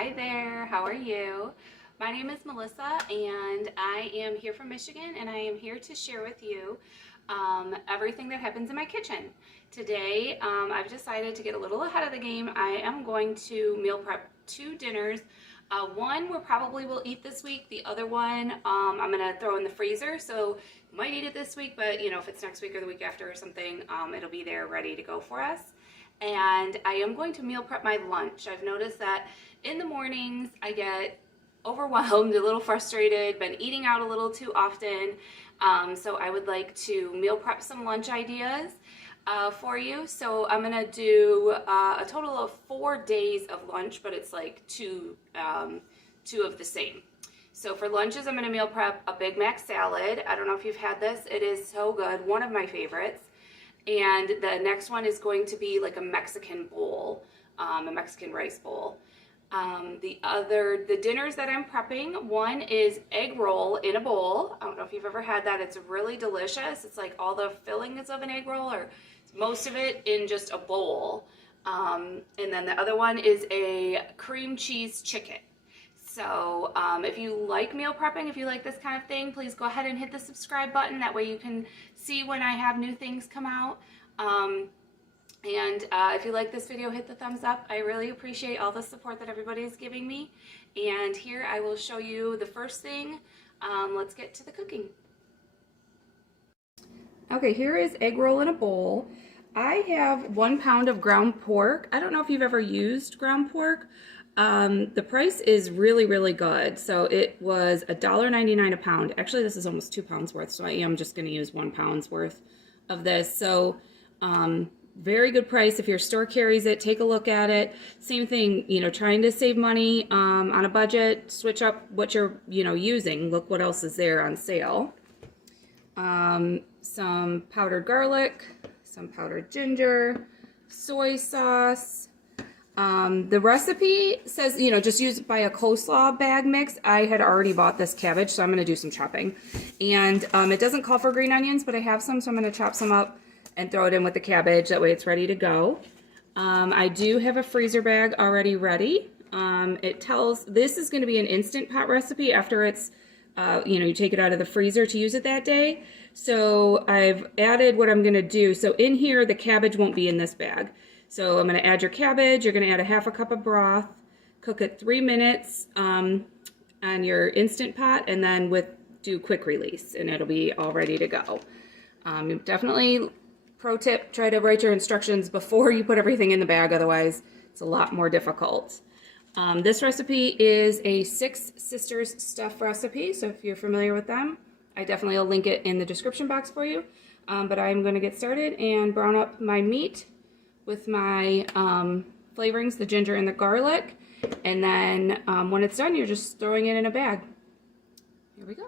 Hi there, how are you? My name is Melissa and I am here from Michigan and I am here to share with you everything that happens in my kitchen. Today I've decided to get a little ahead of the game. I am going to meal prep two dinners. One we probably will eat this week. The other one I'm going to throw in the freezer, so might eat it this week, but you know, if it's next week or the week after or something, it'll be there ready to go for us. And I am going to meal prep my lunch. I've noticed that in the mornings I get overwhelmed, a little frustrated, been eating out a little too often. So I would like to meal prep some lunch ideas for you. So I'm gonna do a total of 4 days of lunch, but it's like two of the same. So for lunches, I'm gonna meal prep a Big Mac salad. I don't know if you've had this. It is so good, one of my favorites. And the next one is going to be like a Mexican bowl, a Mexican rice bowl. The dinners that I'm prepping, one is egg roll in a bowl. I don't know if you've ever had that. It's really delicious. It's like all the fillings of an egg roll, or most of it in just a bowl. And then the other one is a cream cheese chicken. So if you like meal prepping, if you like this kind of thing, please go ahead and hit the subscribe button. That way you can see when I have new things come out. If you like this video, hit the thumbs up. I really appreciate all the support that everybody is giving me. And here I will show you the first thing. Let's get to the cooking. Okay, here is egg roll in a bowl. I have 1 pound of ground pork. I don't know if you've ever used ground pork. The price is really, really good. So it was $1.99 a pound. Actually, this is almost 2 pounds worth, so I am just going to use 1 pound's worth of this. So very good price. If your store carries it, take a look at it. Same thing, you know, trying to save money on a budget, switch up what you're, using. Look what else is there on sale. Some powdered garlic, some powdered ginger, soy sauce. The recipe says, just use by a coleslaw bag mix. I had already bought this cabbage, so I'm going to do some chopping. And it doesn't call for green onions, but I have some, so I'm going to chop some up and throw it in with the cabbage. That way it's ready to go. I do have a freezer bag already ready. It tells, this is going to be an Instant Pot recipe after it's, you take it out of the freezer to use it that day. So I've added what I'm going to do. So in here, the cabbage won't be in this bag. So I'm going to add your cabbage. You're going to add a 1/2 cup of broth, cook it 3 minutes on your Instant Pot, and then do quick release, and it'll be all ready to go. Definitely, pro tip, try to write your instructions before you put everything in the bag, otherwise it's a lot more difficult. This recipe is a Six Sisters stuff recipe, so if you're familiar with them, I definitely will link it in the description box for you. But I'm going to get started and brown up my meat with my flavorings, the ginger and the garlic. And then when it's done, you're just throwing it in a bag. Here we go.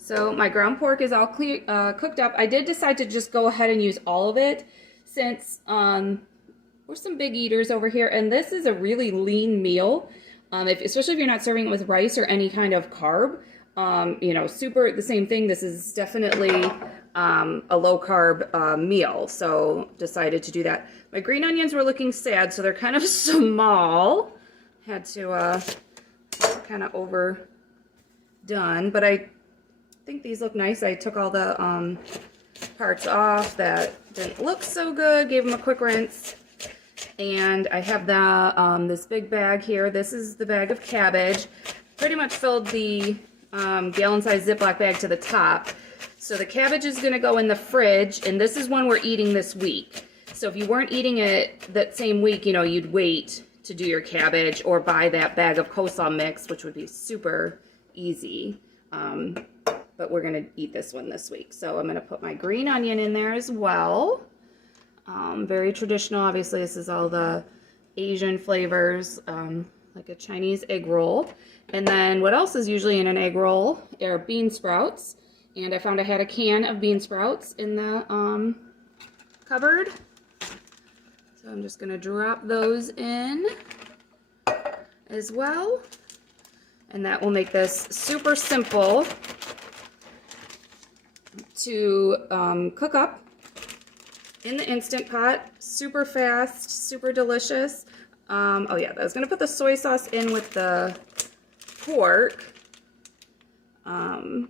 So my ground pork is all cooked up. I did decide to just go ahead and use all of it since we're some big eaters over here, and this is a really lean meal. Especially if you're not serving it with rice or any kind of carb. Super the same thing. This is definitely a low carb meal, so decided to do that. My green onions were looking sad, so they're kind of small. Had to kind of overdone, but I think these look nice. I took all the parts off that didn't look so good, gave them a quick rinse. And I have the this big bag here. This is the bag of cabbage. Pretty much filled the gallon-sized Ziploc bag to the top. So the cabbage is going to go in the fridge, and this is one we're eating this week. So if you weren't eating it that same week, you'd wait to do your cabbage or buy that bag of coleslaw mix, which would be super easy. But we're going to eat this one this week. So I'm going to put my green onion in there as well. Very traditional. Obviously, this is all the Asian flavors, like a Chinese egg roll. And then what else is usually in an egg roll are bean sprouts. And I found I had a can of bean sprouts in the cupboard. So I'm just going to drop those in as well. And that will make this super simple to cook up in the Instant Pot. Super fast, super delicious. Oh yeah, I was gonna put the soy sauce in with the pork. My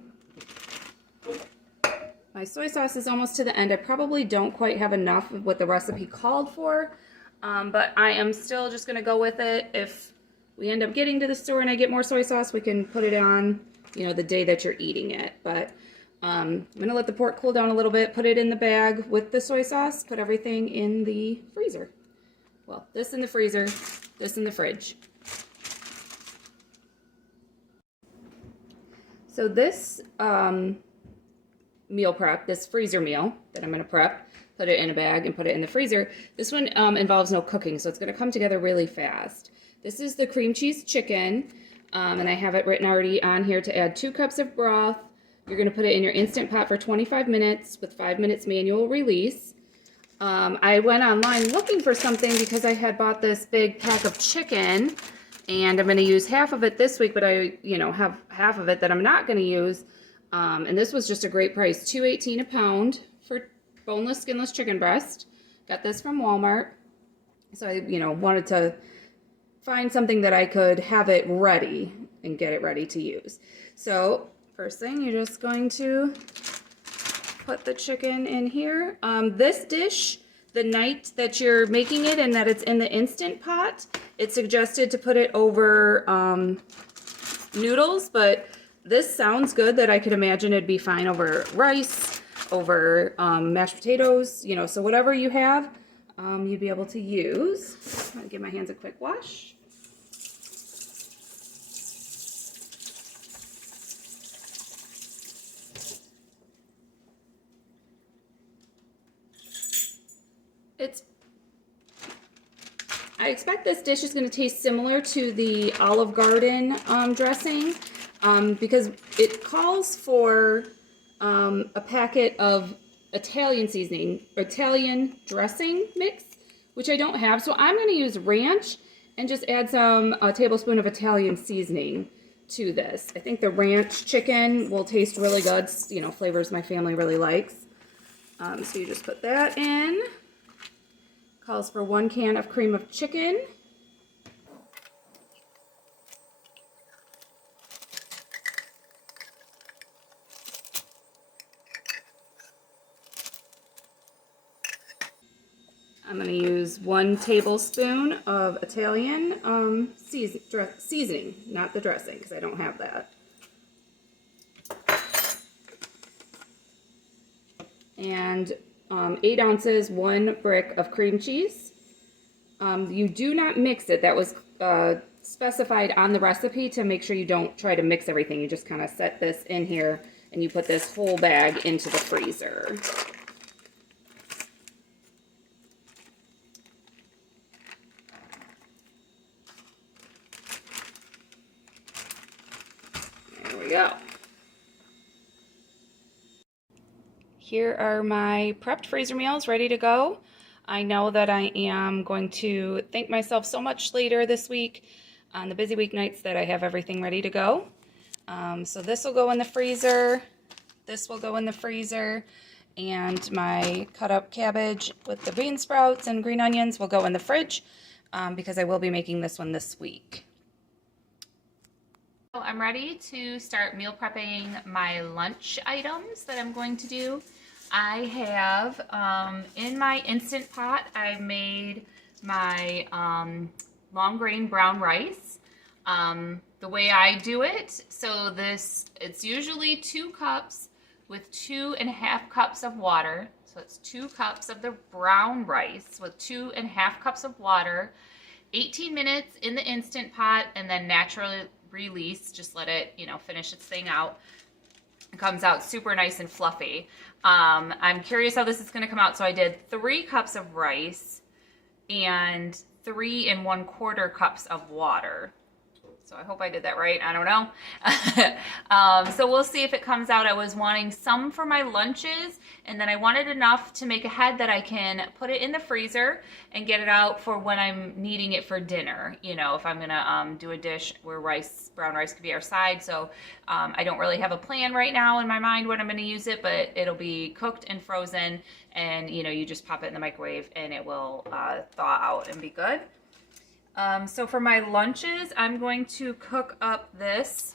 soy sauce is almost to the end. I probably don't quite have enough of what the recipe called for, but I am still just gonna go with it. If we end up getting to the store and I get more soy sauce, we can put it on, you know, the day that you're eating it. But I'm gonna let the pork cool down a little bit, put it in the bag with the soy sauce, put everything in the freezer. Well, this in the freezer, this in the fridge. So this meal prep, this freezer meal that I'm gonna prep, put it in a bag and put it in the freezer. This one involves no cooking, so it's gonna come together really fast. This is the cream cheese chicken, and I have it written already on here to add 2 cups of broth. You're going to put it in your Instant Pot for 25 minutes with 5 minutes manual release. I went online looking for something because I had bought this big pack of chicken, and I'm going to use half of it this week, but I, have half of it that I'm not going to use. And this was just a great price, $2.18 a pound for boneless, skinless chicken breast. Got this from Walmart. So I, wanted to find something that I could have it ready and get it ready to use. So first thing, you're just going to put the chicken in here. This dish, the night that you're making it and that it's in the Instant Pot, it's suggested to put it over noodles, but this sounds good that I could imagine it'd be fine over rice, over mashed potatoes, so whatever you have, you'd be able to use. I'm gonna give my hands a quick wash. I expect this dish is going to taste similar to the Olive Garden dressing because it calls for a packet of Italian seasoning, Italian dressing mix, which I don't have. So I'm going to use ranch and just add a tablespoon of Italian seasoning to this. I think the ranch chicken will taste really good, flavors my family really likes. So you just put that in. Calls for 1 can of cream of chicken. I'm going to use 1 tablespoon of Italian seasoning, not the dressing, because I don't have that. And 8 ounces, 1 brick of cream cheese. You do not mix it. That was specified on the recipe to make sure you don't try to mix everything. You just kind of set this in here and you put this whole bag into the freezer. There we go. Here are my prepped freezer meals ready to go. I know that I am going to thank myself so much later this week on the busy weeknights that I have everything ready to go. So this will go in the freezer, this will go in the freezer, and my cut up cabbage with the bean sprouts and green onions will go in the fridge because I will be making this one this week. So I'm ready to start meal prepping my lunch items that I'm going to do. I have, in my Instant Pot, I made my long grain brown rice. The way I do it, so it's usually 2 cups with 2.5 cups of water. So it's 2 cups of the brown rice with 2.5 cups of water, 18 minutes in the Instant Pot, and then naturally release, just let it, finish its thing out. It comes out super nice and fluffy. I'm curious how this is going to come out. So I did 3 cups of rice and 3 1/4 cups of water. So I hope I did that right. I don't know. So we'll see if it comes out. I was wanting some for my lunches, and then I wanted enough to make a head that I can put it in the freezer and get it out for when I'm needing it for dinner. You know, if I'm going to do a dish where brown rice could be our side. So I don't really have a plan right now in my mind when I'm going to use it, but it'll be cooked and frozen, and you know, you just pop it in the microwave and it will thaw out and be good. So for my lunches, I'm going to cook up this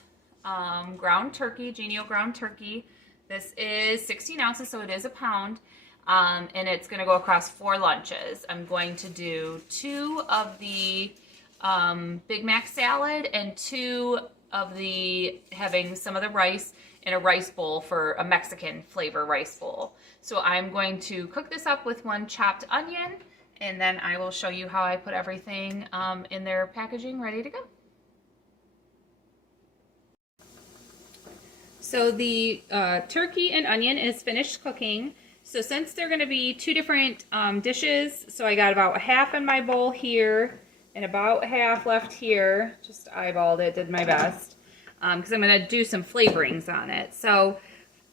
ground turkey, Jennie-O ground turkey. This is 16 ounces, so it is a pound, and it's going to go across 4 lunches. I'm going to do 2 of the Big Mac salad and 2 of having some of the rice in a rice bowl for a Mexican flavor rice bowl. So I'm going to cook this up with 1 chopped onion, and then I will show you how I put everything in their packaging ready to go. So the turkey and onion is finished cooking. So since they're going to be 2 different dishes, so I got about half in my bowl here and about half left here. Just eyeballed it, did my best, because I'm going to do some flavorings on it. So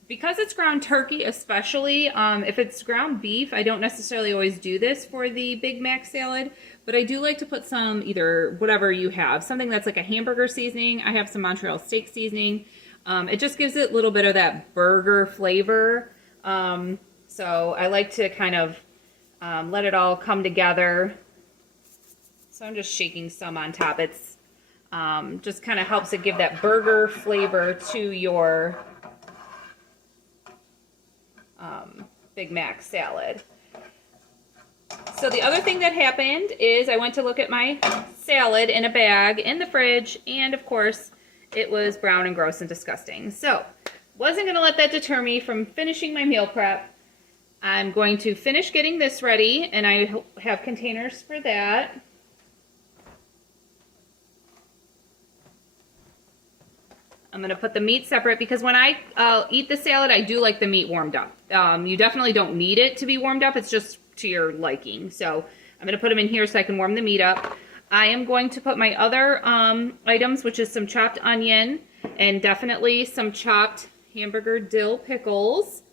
because it's ground turkey, especially, if it's ground beef, I don't necessarily always do this for the Big Mac salad, but I do like to put some, either whatever you have, something that's like a hamburger seasoning. I have some Montreal steak seasoning. It just gives it a little bit of that burger flavor. So I like to kind of let it all come together. So I'm just shaking some on top. It's just kind of helps it give that burger flavor to your Big Mac salad. So the other thing that happened is I went to look at my salad in a bag in the fridge, and of course it was brown and gross and disgusting. So wasn't going to let that deter me from finishing my meal prep. I'm going to finish getting this ready, and I have containers for that. I'm going to put the meat separate because when I eat the salad, I do like the meat warmed up. You definitely don't need it to be warmed up. It's just to your liking. So I'm going to put them in here so I can warm the meat up. I am going to put my other items, which is some chopped onion and definitely some chopped hamburger dill pickles,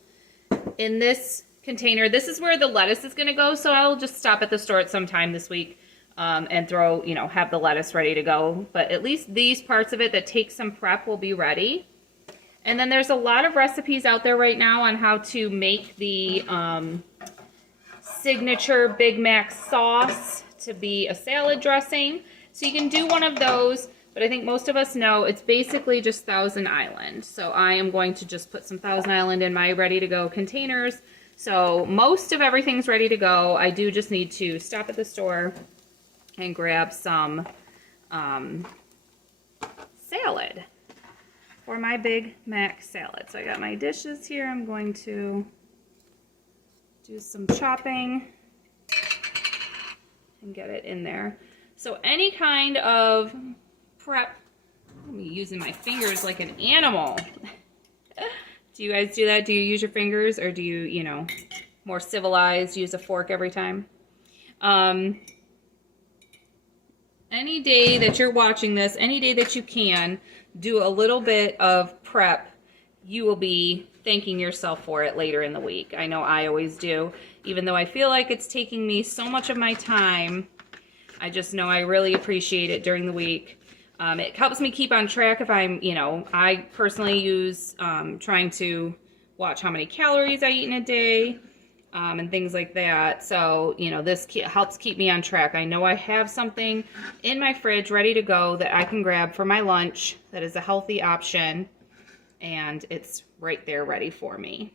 in this container. This is where the lettuce is going to go, so I'll just stop at the store at some time this week and throw, have the lettuce ready to go. But at least these parts of it that take some prep will be ready. And then there's a lot of recipes out there right now on how to make the signature Big Mac sauce to be a salad dressing. So you can do one of those, but I think most of us know it's basically just Thousand Island. So I am going to just put some Thousand Island in my ready to go containers. So most of everything's ready to go. I do just need to stop at the store and grab some salad for my Big Mac salad. So I got my dishes here. I'm going to do some chopping and get it in there. So any kind of prep, I'm using my fingers like an animal. Do you guys do that? Do you use your fingers, or do you, more civilized, use a fork every time? Any day that you're watching this, any day that you can do a little bit of prep, you will be thanking yourself for it later in the week. I know I always do. Even though I feel like it's taking me so much of my time, I just know I really appreciate it during the week. It helps me keep on track if I'm, I personally use trying to watch how many calories I eat in a day and things like that. So, this helps keep me on track. I know I have something in my fridge ready to go that I can grab for my lunch that is a healthy option, and it's right there ready for me.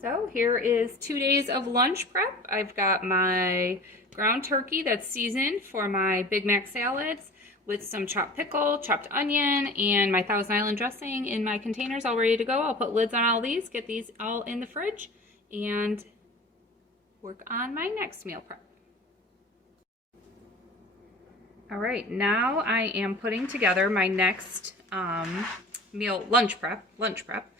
So here is 2 days of lunch prep. I've got my ground turkey that's seasoned for my Big Mac salads with some chopped pickle, chopped onion, and my Thousand Island dressing in my containers all ready to go. I'll put lids on all these, get these all in the fridge, and work on my next meal prep. All right, now I am putting together my next lunch prep.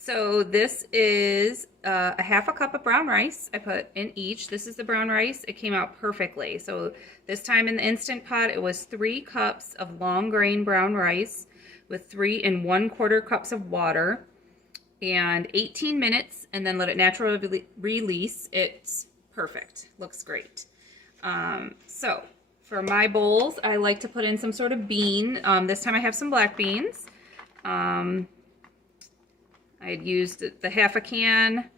So this is a half a cup of brown rice I put in each. This is the brown rice. It came out perfectly. So this time in the Instant Pot, it was 3 cups of long grain brown rice with 3 1/4 cups of water and 18 minutes, and then let it naturally release. It's perfect. Looks great. So for my bowls, I like to put in some sort of bean. This time I have some black beans. I had used the half a can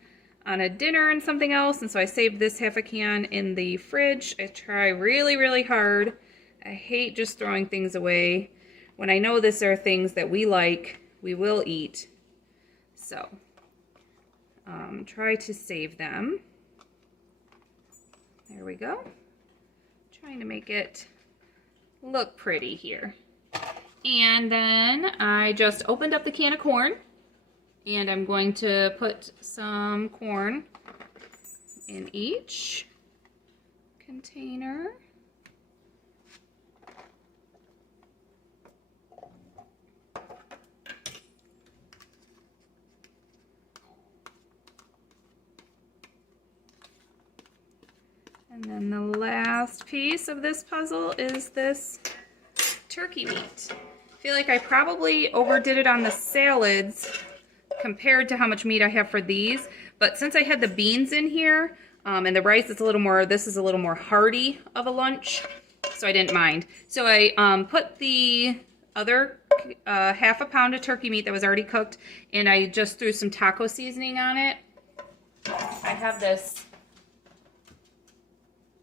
on a dinner and something else, and so I saved this half a can in the fridge. I try really, really hard. I hate just throwing things away. When I know these are things that we like, we will eat. So, try to save them. There we go. Trying to make it look pretty here. And then I just opened up the can of corn. And I'm going to put some corn in each container. And then the last piece of this puzzle is this turkey meat. I feel like I probably overdid it on the salads compared to how much meat I have for these, but since I had the beans in here and the rice is a little more, this is a little more hearty of a lunch, so I didn't mind. So I put the other half a pound of turkey meat that was already cooked, and I just threw some taco seasoning on it. I have this,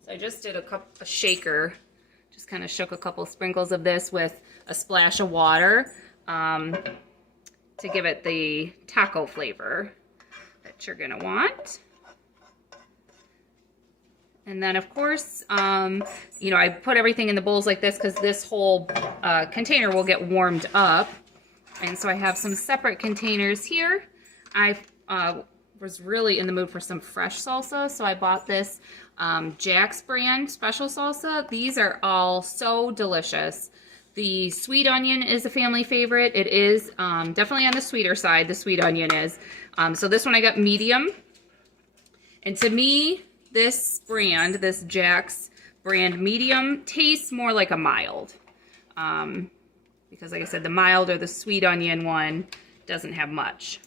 so I just did a shaker, just kind of shook a couple sprinkles of this with a splash of water. To give it the taco flavor that you're gonna want. And then of course, you know, I put everything in the bowls like this because this whole container will get warmed up. And so I have some separate containers here. I was really in the mood for some fresh salsa, so I bought this Jack's brand special salsa. These are all so delicious. The sweet onion is a family favorite. It is definitely on the sweeter side, the sweet onion is. So this one I got medium. And to me, this brand, this Jack's brand medium, tastes more like a mild. Because like I said, the mild or the sweet onion one doesn't have much.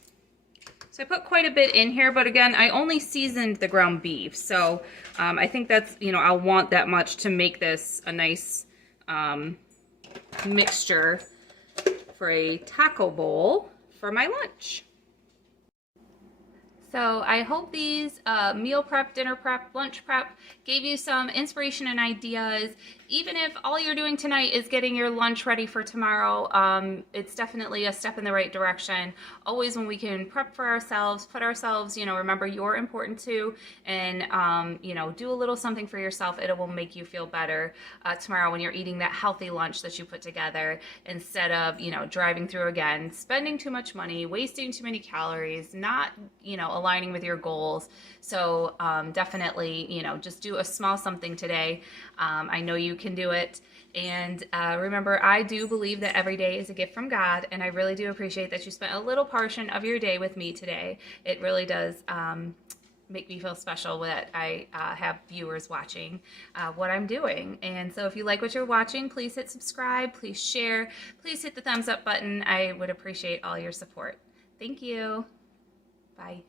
So I put quite a bit in here, but again, I only seasoned the ground beef. So I think that's, you know, I'll want that much to make this a nice mixture for a taco bowl for my lunch. So I hope these meal prep, dinner prep, lunch prep gave you some inspiration and ideas. Even if all you're doing tonight is getting your lunch ready for tomorrow, it's definitely a step in the right direction. Always when we can prep for ourselves, put ourselves, you know, remember you're important too, and, you know, do a little something for yourself. It will make you feel better tomorrow when you're eating that healthy lunch that you put together instead of, you know, driving through again, spending too much money, wasting too many calories, not, you know, aligning with your goals. So definitely, you know, just do a small something today. I know you can do it. And remember, I do believe that every day is a gift from God, and I really do appreciate that you spent a little portion of your day with me today. It really does make me feel special that I have viewers watching what I'm doing. And so if you like what you're watching, please hit subscribe, please share, please hit the thumbs up button. I would appreciate all your support. Thank you. Bye.